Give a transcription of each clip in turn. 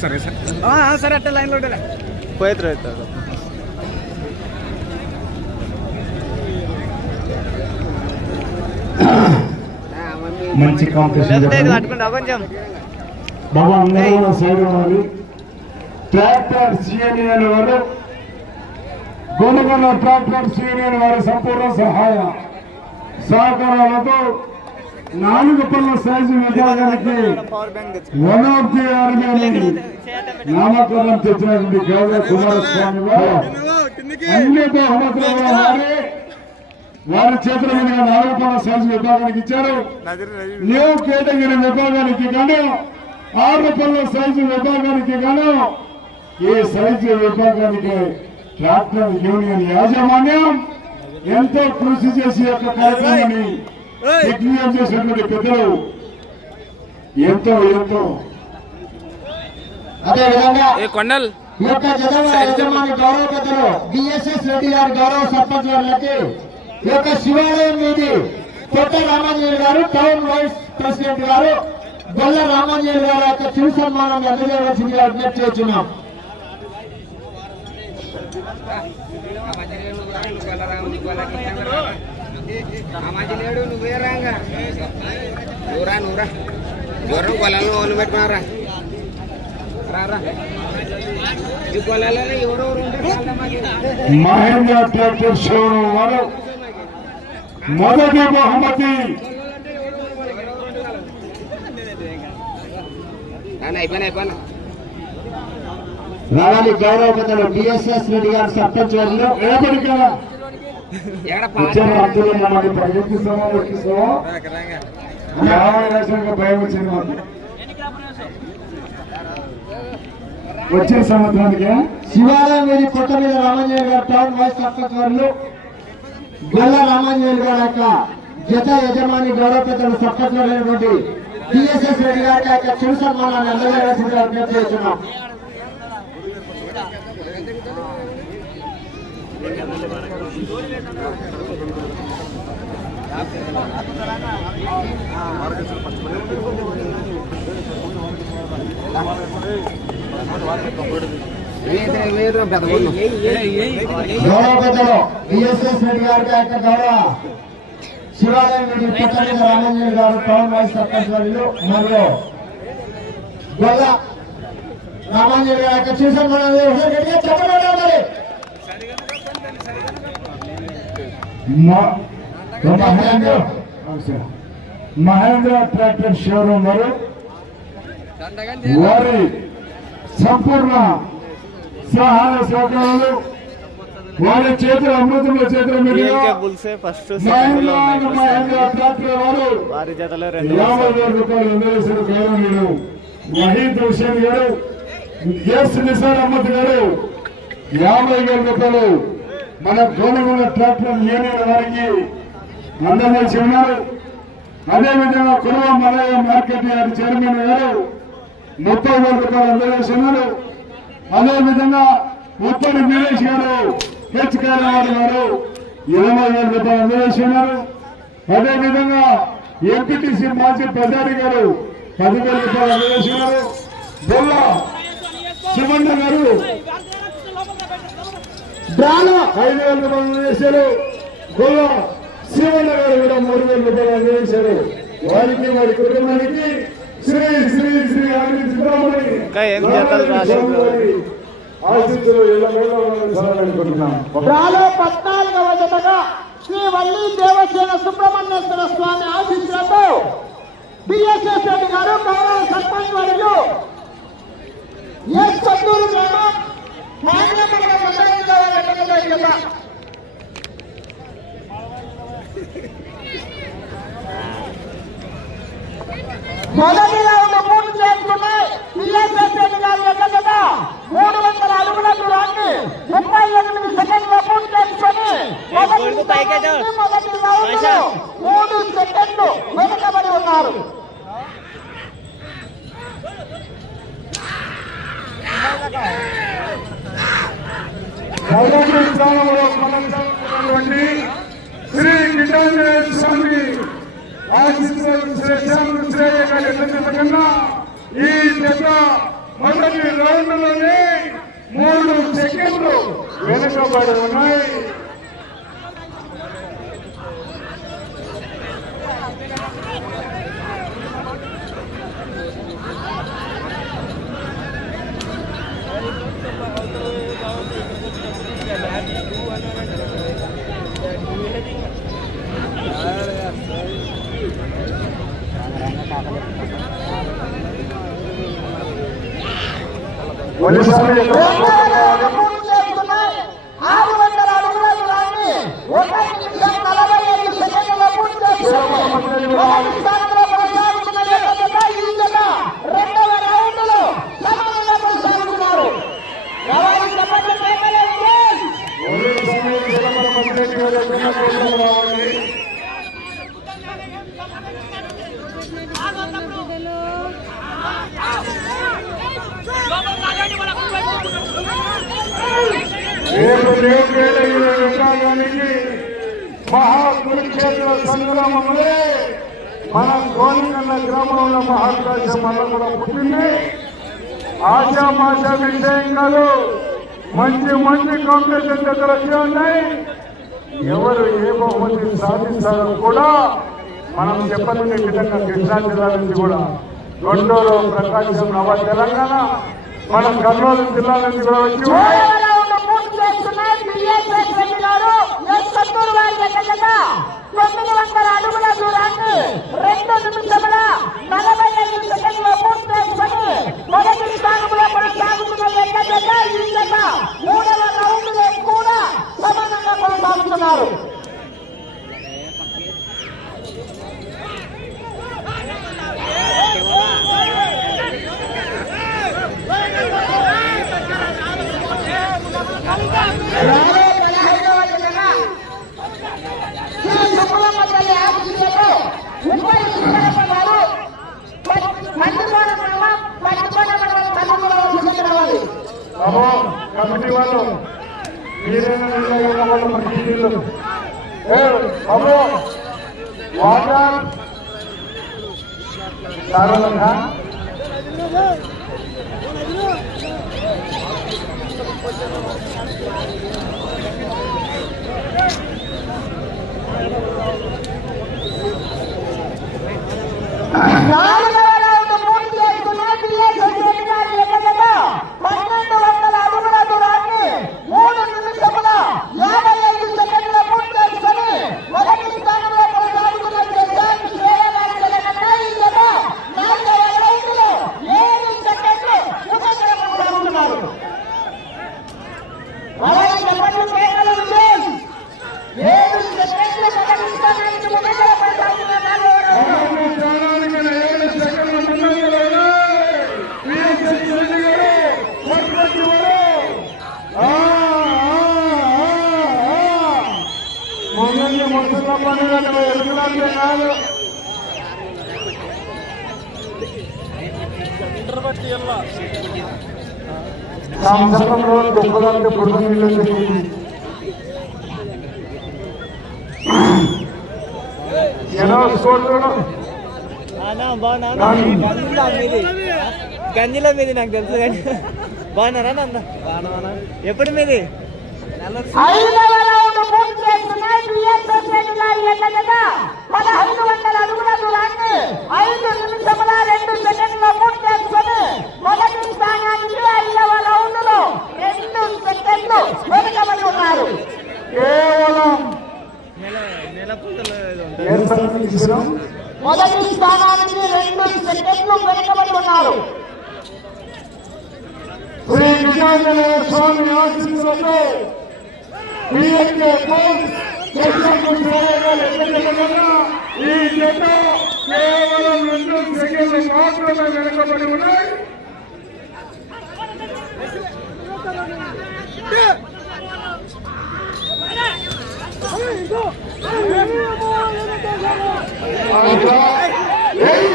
సరే సరే. సరే అట్ట లైన్లో అవుతాడు మంచి కాంపిటీషన్ బాబా అందరూ సైడ్ ట్రాక్టర్ సిఎన్ఎన్ వారు గొనుగొన్న ట్రాక్టర్ సిఎన్ఎన్ వారి సంపూర్ణ సహాయ. సహకారాలతో నాలుగు పళ్ళ సైజు విభాగానికి వన్ ఆఫ్ ది ఆర్మీ నామకరణం తెచ్చినటువంటి గౌరవ కుమారస్వామి అన్ని బహుమతులు కూడా వారి వారి చేతుల మీదుగా నాలుగు పళ్ళ సైజు విభాగానికి ఇచ్చారు. న్యూ కేటగిరీ విభాగానికి గాను ఆరు పళ్ళ సైజు విభాగానికి గాను ఈ సైజు విభాగానికి ట్రాక్టర్ యూనియన్ యాజమాన్యం ఎంతో కృషి చేసి యొక్క కార్యక్రమాన్ని దిగ్విజయం చేసినటువంటి పెద్దలు ఎంతో ఎంతో. అదేవిధంగా ఏ కొండల్? ఈ యొక్క జగన్ యజమాని గౌరవ పెద్దలు బిఎస్ఎస్ రెడ్డి గారి గౌరవ సర్పంచ్ గారికి ఈ యొక్క శివాలయం మీది కొత్త Ramanjaneyulu garu town vice president గారు గొల్ల రామాంజనేయులు గారి యొక్క చిరు సన్మానం అందజేయవలసిందిగా విజ్ఞప్తి చేస్తున్నాం. లేడు నువ్వే రాంగా నువ్వురా నువ్వురా జ్వరం కొలను ఓలు పెట్టుకున్నారా. మహేంద్ర ట్రాక్టర్ షోరూమ్ వారు. మొదటి బహుమతి. రావాలి గౌరవ బిఎస్ఎస్ రెడ్డి గారు సర్పంచ్ వారిలో రేపటిగా భయం వచ్చింది మాకు వచ్చే సంవత్సరానికి శివాలయం కొత్త మీద రామాంజనేయులు గారు టౌన్ వైస్ సర్పంచ్ గొల్ల రామాంజనేయులు గారి యొక్క జత యజమాని గౌరవ పెద్దలు సర్పంచ్ అయినటువంటి బిఎస్ఎస్ రెడ్డి గారికి ఆ యొక్క చిరు సన్మానాన్ని అందజేయాల్సిందిగా విజ్ఞప్తి చేస్తున్నాం లేదు పెద్ద ఊళ్ళు. గౌరవ పెద్దలు బిఎస్ఎస్ రెడ్డి గారికి ఆ యొక్క గౌరవ శివాలయం మీది కొత్త మీద రామాంజనేయులు గారు టౌన్ వైస్ సర్పంచ్ వారిలో మరియు గొల్ల రామాంజనేయులు గారి యొక్క చిరు సన్మానాన్ని గట్టిగా మహేంద్ర మహేంద్ర ట్రాక్టర్ షోరూమ్ వారు వారి సంపూర్ణ సహాయ సహకారాలు వారి చేతుల అమృతంలో చేతుల యాభై వేల రూపాయలు అందజేసిన గౌరవనీయులు వహీద్ హుసేన్ గారు ఎస్ నిసార్ అహ్మద్ గారు యాభై వేల రూపాయలు. మన గౌరవ ట్రాక్టర్ యూనియన్ వారికి అందజేసి ఉన్నారు అదేవిధంగా కురవ మలయ మార్కెట్ యార్డ్ చైర్మన్ గారు ముప్పై వేల రూపాయలు అందజేసి ఉన్నారు అదేవిధంగా ఉప్పటి వీరేష్ గారు హెచ్ కాలవారి గారు ఇరవై వేల రూపాయలు అందజేసి ఉన్నారు అదేవిధంగా ఎంపీటీసీ మాజీ ప్రధాని గారు పదివేల రూపాయలు అందజేసి ఉన్నారు బొల్ల శివన్న గారు ఐదు వేల రూపాయలు అందజేశారు. బొల్ల శివన్న గారు కూడా మూడు వేల రూపాయలు అందజేశారు వారికి వారి కుటుంబానికి శ్రీ శ్రీ శ్రీ అని సిద్ధరామయ్య ఆశిస్తులు రాలో పద్నాలుగవ జతగా శ్రీ వల్లి దేవసేన సుబ్రహ్మణ్యేశ్వర స్వామి ఆశీస్సులతో బిఎస్ఎస్ రెడ్డి గారు గౌరవ సర్పంచ్ వారిలు ఎస్ కొత్తూరు గ్రామం మాన్యమైన ఉన్నటువంటి జత. మొదటి రౌండ్ పూర్తి చేసుకున్నాయి బిఎస్ఎస్ రెడ్డి గారి మూడు వందల అడుగుల దూరాన్ని ముప్పై ఎనిమిది సెకండ్ల పూర్తి చేసుకొని మొదటి మూడు సెకండ్లు వెనుకబడి ఉన్నారు. శ్రీ గిటాంజనేయ స్వామి ఈ చెత్త మొదటి రౌండ్లోనే మూడు సెకండ్లు వెనుకబడి ఉన్నాయి పోలీసులు రెండవ రౌండ్ పూర్తి చేసుకున్నాయి. ఆరు వందల అడుగుల దూరాన్ని ఒక నిమిషం నలభై ఐదు సెకండ్లలో పూర్తి చేసుకున్నాయి. మొదటి స్థానంలో కొనసాగుతున్న జత జత ఈ జత రెండవ రౌండ్లో సమానంగా కొనసాగుతున్నారు. ఎవరు చెప్పండి కేకలేండి. పోలీసులు చిదంబరం మద్రెడ్డి గారు ఎక్కడున్నా కోరుతూ రావాలి. రేపు రేపేట ఇరవై విభాగానికి మహాకురుక్షేత్ర సంగ్రామంలో మన గోనికన్న గ్రామంలో మహాకాశం వల్ల కూడా పుట్టింది ఆశామాషా విషయం కాదు మంచి మంచి కాంపిటీషన్ దగ్గర వచ్చి ఎవరు ఏ బహుమతి సాధిస్తారో కూడా మనం చెప్పలేని విధంగా కృష్ణా జిల్లా నుంచి కూడా గుంటూరు ప్రకాశం నవ తెలంగాణ మనం కర్నూలు జిల్లా నుంచి కూడా వచ్చి ఉన్నాయి. గారు తొమ్మిది వందల అడుగుల దూరాన్ని రెండు నిమిషముల నలభై ఐదు సెకండ్లో పూర్తి చేసుకొని మొదటి స్థానంలో కొనసాగుతున్న జత జత ఈ జత మూడవ రౌండ్లో కూడా సమానంగా కొనసాగుతున్నారు Yeah. Ah! సంవత్సరంలో ఎలా గంజిలో మీది. నాకు తెలుసు కానీ. బాగున్నారా నంద ఎప్పుడు మీది? ఐదవ రౌండ్ పదహైదు వందల అడుగుల దూరాన్ని ఐదు నిమిషముల రెండు సెకండ్ల పూర్తి మొదటి స్థానానికి ఐదవ రౌండ్లో రెండు సెకండ్లు వెనుకబడి ఉన్నారు కేవలం మొదటి స్థానానికి రెండు సెకండ్లు వెనుకబడి ఉన్నారు శ్రీ విజయాంజనేయ స్వామి ఆశీస్సులతో పిఎన్కే పోల్ కృష్ణకు సేవగా లెక్కగలగగా ఈ జత కేవలం రెండు సెకండ్లు మాత్రమే వెనుకబడి ఉన్నాయి ఆంధ్ర, ఏయ్!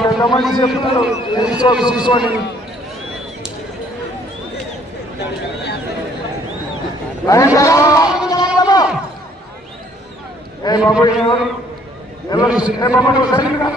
కొంతమంది చెప్తారు తెలుసుకో చూసుకొని ఏ బాబు ఎవరు? ఎవరు? బాబు సరిగ్గా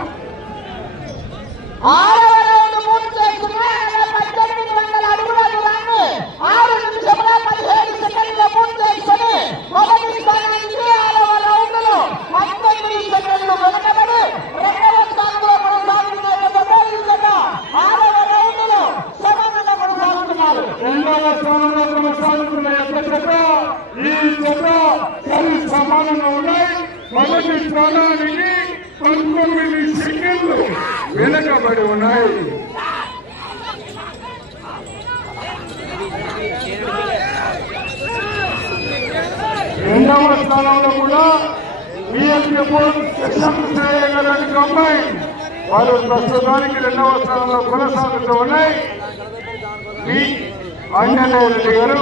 ప్రస్తుతానికి రెండవ స్థానంలో కొనసాగుతూ ఉన్నాయి వి ఆంజనేయ రెడ్డి గారు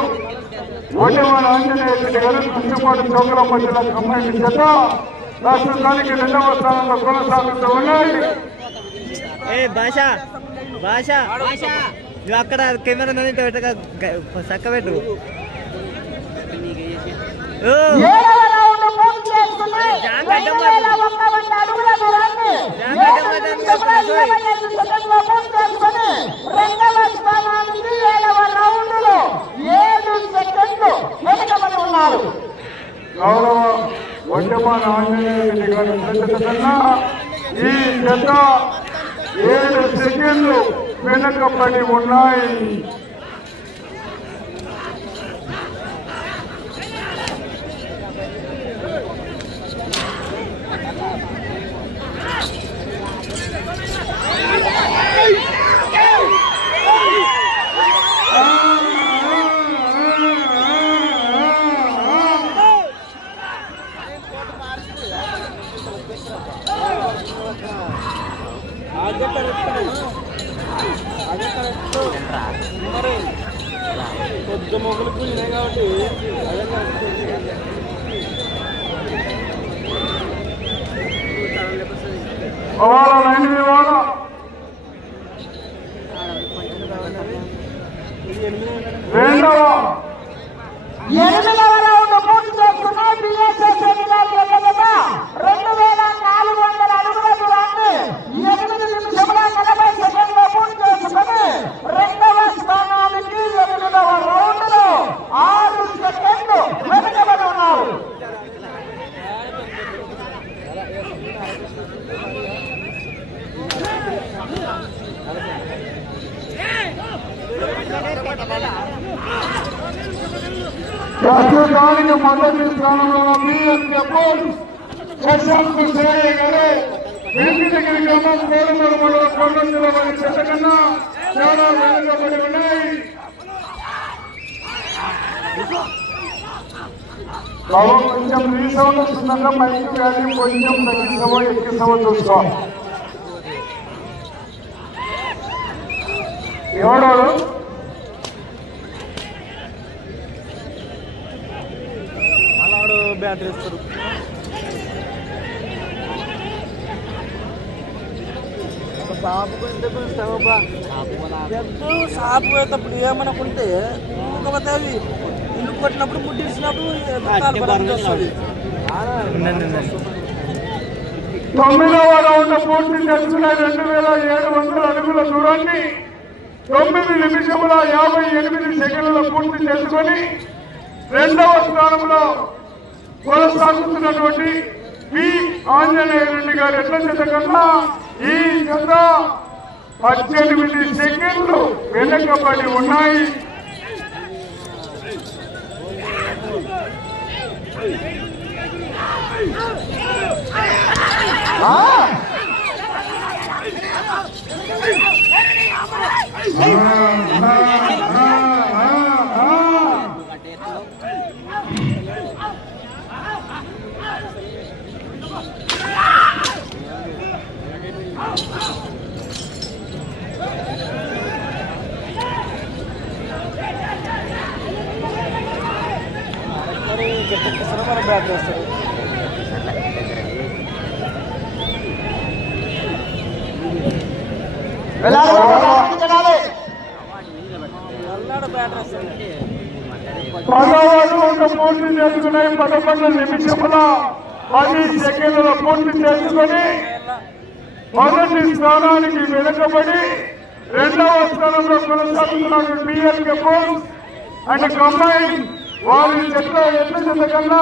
ఓటేవాడ ఆంజనేయ రెడ్డి గారు కృష్ణపాటి చౌకల మధ్యలో కంబైన్ చేత ప్రస్తుతానికి రెండవ స్థానంలో కొనసాగుతూ ఉన్నాయి ఏ భాష భాష నువ్వు అక్కడ కెమెరా నన్ను పెట్టక చక్క పెట్టు పూర్తి చేసుకున్నాయి రెండు వేల ఒక్క వంద అడుగుల దూరాన్ని ఏడు నిమిషముల ఇరవై ఐదు సెకండ్ల పూర్తి చేసుకుని రెండవ స్థానానికి ఏడవ రౌండ్లో ఏడు సెకండ్లు వెనుకబడి ఉన్నారు. గౌరవ ఒడ్డమాన ఆంజనేయ రెడ్డి గారి కన్నా ఈ జత ఏడు సెకండ్లు వెనకబడి ఉన్నాయి. అవాళ లైన్ కాబట్టి రెండవ ఎనిమిదవ రౌండ్ పూర్తి చేసుకున్నాయి బిఎస్ఎస్ ఎన్నికలు ఎల్లగా రెండు వేల నాలుగు వందల అడుగుల దూరాన్ని ఎనిమిది నిమిషముల నలభై సెకండ్ల పూర్తి చేసుకుని రెండవ స్థానానికి ఎనిమిదవ రౌండ్లో ఆరు సెకండ్లు వెనుకబడి ఉన్నారు ప్రస్తుతానికి మొదటి స్థానంలో బిఎస్ఎఫ్ శశాంక్ సేయ గారు వెంకటగిరి గ్రామం కోడమూరు మండలం కొండ నిలబడి వారి కన్నా చాలా వెనుకబడి ఉన్నాయి బాబు కొంచెం రీసౌండ్ వస్తుందంటే మైక్ కానీ కొంచెం తగ్గిస్తావో ఎక్కిస్తావో చూసుకో. ఎవడాడు బ్యాటరీ ఇస్తారు. సాపు ఎందుకు పోయేటప్పుడు ఏమనుకుంటే ఇంకొకటి కొట్టినప్పుడు ఉండండి తొమ్మిదవ రౌండ్ పూర్తి చేసుకున్న రెండు వేల ఏడు వందల అడుగుల దూరాన్ని తొమ్మిది నిమిషముల యాభై ఎనిమిది సెకండ్ల పూర్తి చేసుకొని రెండవ స్థానంలో కొనసాగుతున్నటువంటి పి ఆంజనేయ రెడ్డి గారు ఎట్ల చేత కన్నా ఈ జత పద్దెనిమిది సెకండ్లు వెనకబడి ఉన్నాయి. Ah! బ్యాటరీ వస్తారు ఎల్లాడ బ్యాటరీ వస్తారు పదవ రౌండ్ పూర్తి చేసుకునే పదకొండు నిమిషముల పది సెకండ్ల పూర్తి మొదటి స్థానానికి వెనుకబడి రెండవ స్థానంలో కొనసాగుతున్నాడు బిఎల్కే పోల్స్ అండ్ కంబైన్ వారి చెట్ల ఎట్ల కన్నా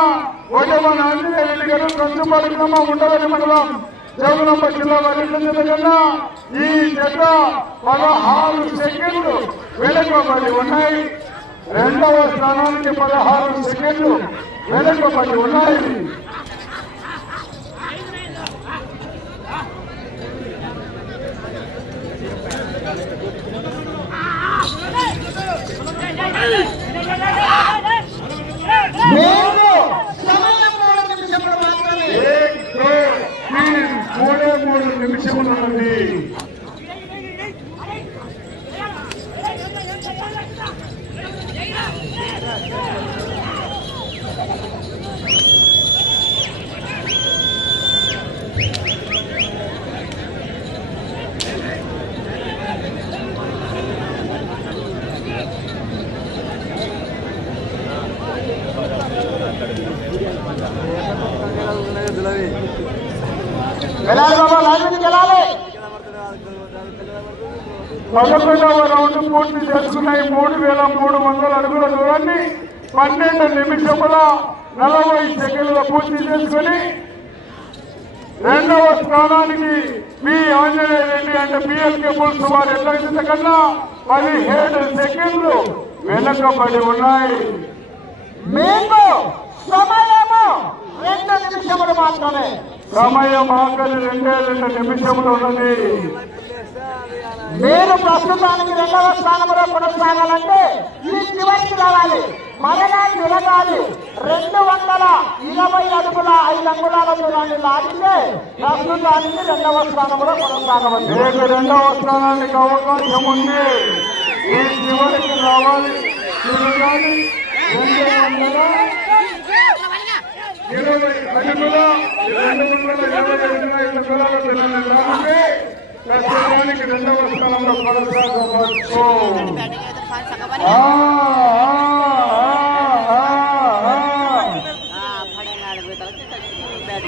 ఒకటవ ఆంజనేయ రెడ్డి గారు ప్రస్తుత గ్రామం ఉండవల్లి మండలం జగనంబ జిల్లా వారి ఎట్ల కన్నా ఈ చెత్త పదహారు సెకండ్లు వెనుకబడి ఉన్నాయి. రెండవ స్థానానికి పదహారు సెకండ్లు వెనుకబడి ఉన్నాయి మూడు సమయం మూడు నిమిషములు మాత్రమే ఏక్ దో తీన్ మూడే మూడు నిమిషములు ఉన్నది వెళ్ళాలి బాబా లైన్ మీదకి వెళ్ళాలి పదకొండవ రౌండ్ చేసుకున్నాయి మూడు వేల మూడు వందల అడుగుల దూరాన్ని పన్నెండు నిమిషముల నలభై సెకండ్ల పూర్తి చేసుకుని రెండవ స్థానానికి పి ఆంజనేయ రెడ్డి అంటే పిఎల్కే పులుసు వారి ఎట్ల కన్నా పదిహేడు సెకండ్లు వెనకబడి ఉన్నాయి. మీకు సమయము రెండు నిమిషములు మాత్రమే. సమయం ఆఖరి రెండే రెండు నిమిషములు ఉన్నది. మీరు ప్రస్తుతానికి రెండవ స్థానంలో కొనసాగాలంటే ఈ చివరికి రావాలి. మరలా నిలగాలి రెండు వందల ఇరవై అడుగుల ఐదు అంగుళాల దూరాన్ని లాగితే ప్రస్తుతానికి రెండవ స్థానంలో కొనసాగవచ్చు. మీకు రెండవ స్థానానికి అవకాశం ఉంది ఈ చివరికి రావాలి. తిరగాలి రెండు వందల ఇరవై అడుగుల రెండు వందల ఇరవై అడుగుల ఐదు అంగుళాల దూరాన్ని లాగితే రెండవ స్థానంలో కొనసాగవచ్చు.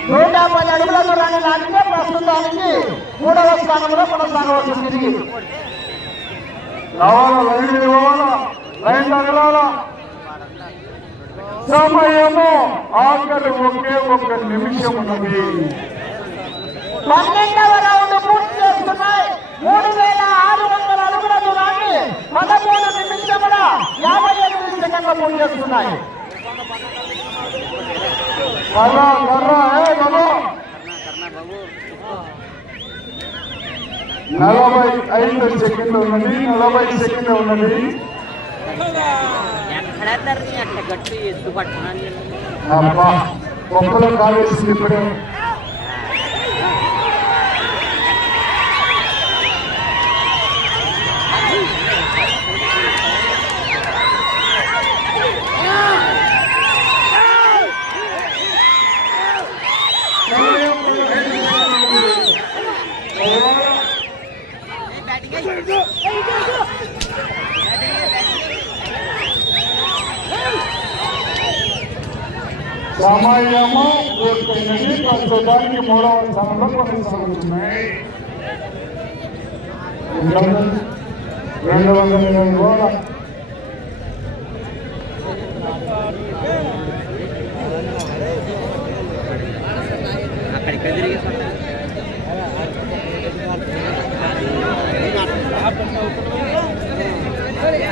నూట పది అడుగుల దూరాన్ని లాగితే ప్రస్తుతానికి మూడవ స్థానంలో కొనసాగవచ్చు తిరిగి రావాలా లైన్ ఇవ్వాలా లైన్ తగలాలా సమయము ఆఖరి ఒకే ఒక్క నిమిషం ఉన్నది పన్నెండవ రౌండ్ పూర్తి చేస్తున్నాయి. మూడు వేల ఆరు వందల అడుగుల దూరాన్ని పదమూడు నిమిషముల యాభై ఎనిమిది సెకండ్లు పూర్తి బాబు నలభై ఐదు సెకండ్లు ఉన్నది నలభై సెకండ్లు ఉన్నది. గట్టి ఎత్తు గొప్పలో కాలేసింది ఇప్పుడే సమయము పూర్తయినది. ప్రస్తుతానికి మూడవ స్థానంలో కొనసాగుతున్నాయి. రెండు వందల రెండు వందల ఇరవై రోజుల అక్కడికి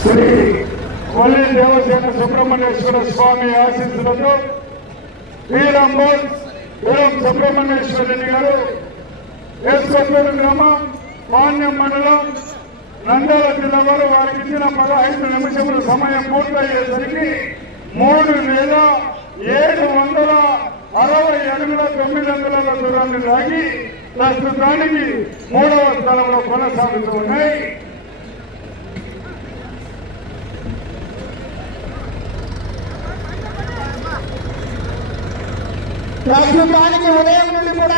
శ్రీ కొల్లి దేవసేన సుబ్రహ్మణ్యేశ్వర స్వామి ఆశీస్సులతో వీరంబోల్ వీరం సుబ్రహ్మణ్యేశ్వర గారు ఎస్ గ్రామం మాన్యం మండలం నంద్యాల జిల్లా వారు వారికి ఇచ్చిన పదహైదు నిమిషముల సమయం పూర్తయ్యేసరికి మూడు వేల ఏడు వందల అరవై అడుగుల తొమ్మిది వందల దూరాన్ని లాగి ప్రస్తుతానికి మూడవ స్థలంలో కొనసాగుతూ ప్రస్తుతానికి ఉదయం నుండి కూడా